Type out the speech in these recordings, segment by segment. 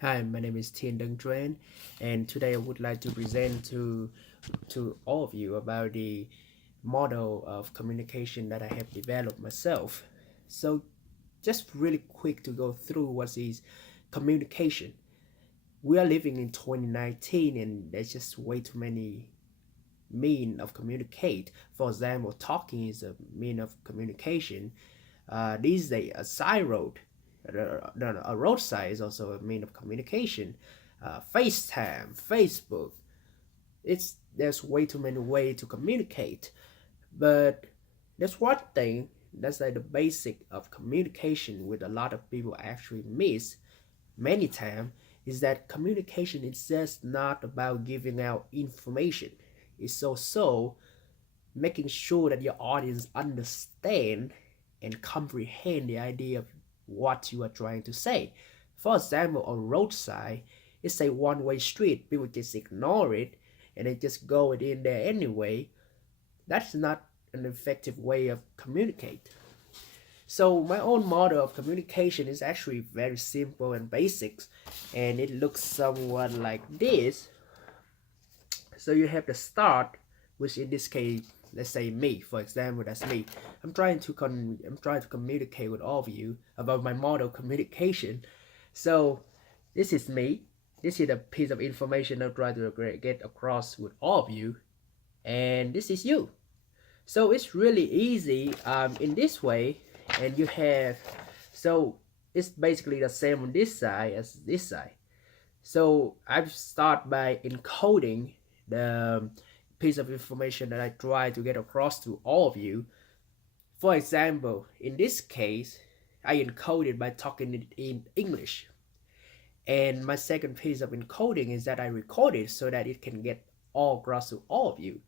Hi, my name is Tien Deng Tran, and today I would like to present to all of you about the model of communication that I have developed myself. So, just really quick to go through what is communication. We are living in 2019, and there's just way too many mean of communicate. For example, talking is a mean of communication. These days, a side road, a roadside is also a mean of communication. FaceTime, Facebook, there's way too many ways to communicate. But there's one thing that's like the basic of communication with a lot of people actually miss many times is that communication is just not about giving out information. It's also making sure that your audience understand and comprehend the idea of what you are trying to say. For example, on roadside, it's a one-way street. People just ignore it and they just go it in there anyway. That's not an effective way of communicate. So my own model of communication is actually very simple and basic, and it looks somewhat like this. So you have the start, which in this case, let's say me, for example, that's me. I'm trying to communicate with all of you about my model communication. So this is me. This is a piece of information I'm trying to get across with all of you, and this is you. So it's really easy in this way, and you have so it's basically the same on this side as this side. So I start by encoding the piece of information that I try to get across to all of you. For example, in this case, I encode it by talking it in English. And my second piece of encoding is that I record it so that it can get all across to all of you.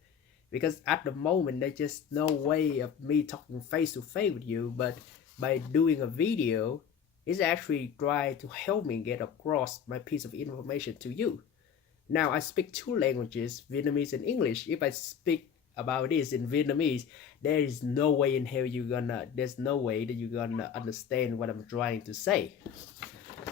Because at the moment, there's just no way of me talking face to face with you, but by doing a video, it's actually trying to help me get across my piece of information to you. Now I speak two languages, Vietnamese and English. If I speak about this in Vietnamese, there is no way in hell there's no way that you're gonna understand what I'm trying to say.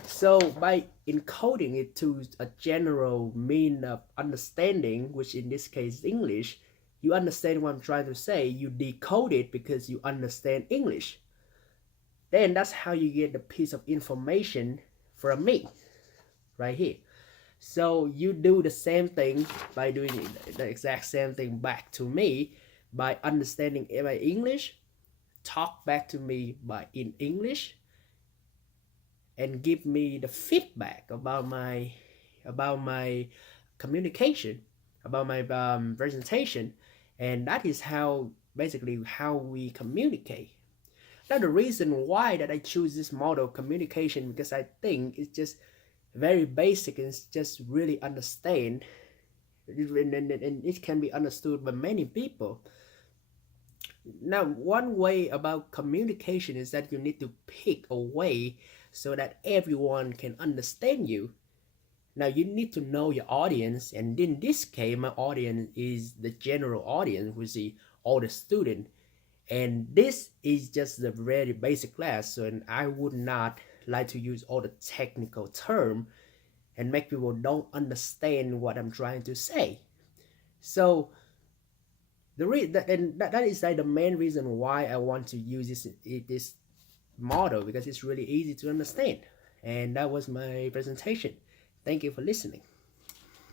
So by encoding it to a general mean of understanding, which in this case is English, you understand what I'm trying to say, you decode it because you understand English. Then that's how you get the piece of information from me, right here. So you do the same thing by doing the exact same thing back to me by understanding my English, talk back to me by in English, and give me the feedback about my communication, about my presentation, and that is how basically how we communicate. Now the reason why that I choose this model of communication because I think it's just very basic and it's just really understand and it can be understood by many people. Now one way about communication is that you need to pick a way so that everyone can understand you. Now you need to know your audience, and in this case my audience is the general audience, which is all the student, and this is just the very basic class, so and I would not like to use all the technical term and make people don't understand what I'm trying to say. So that is like the main reason why I want to use this model, because it's really easy to understand. And that was my presentation. Thank you for listening.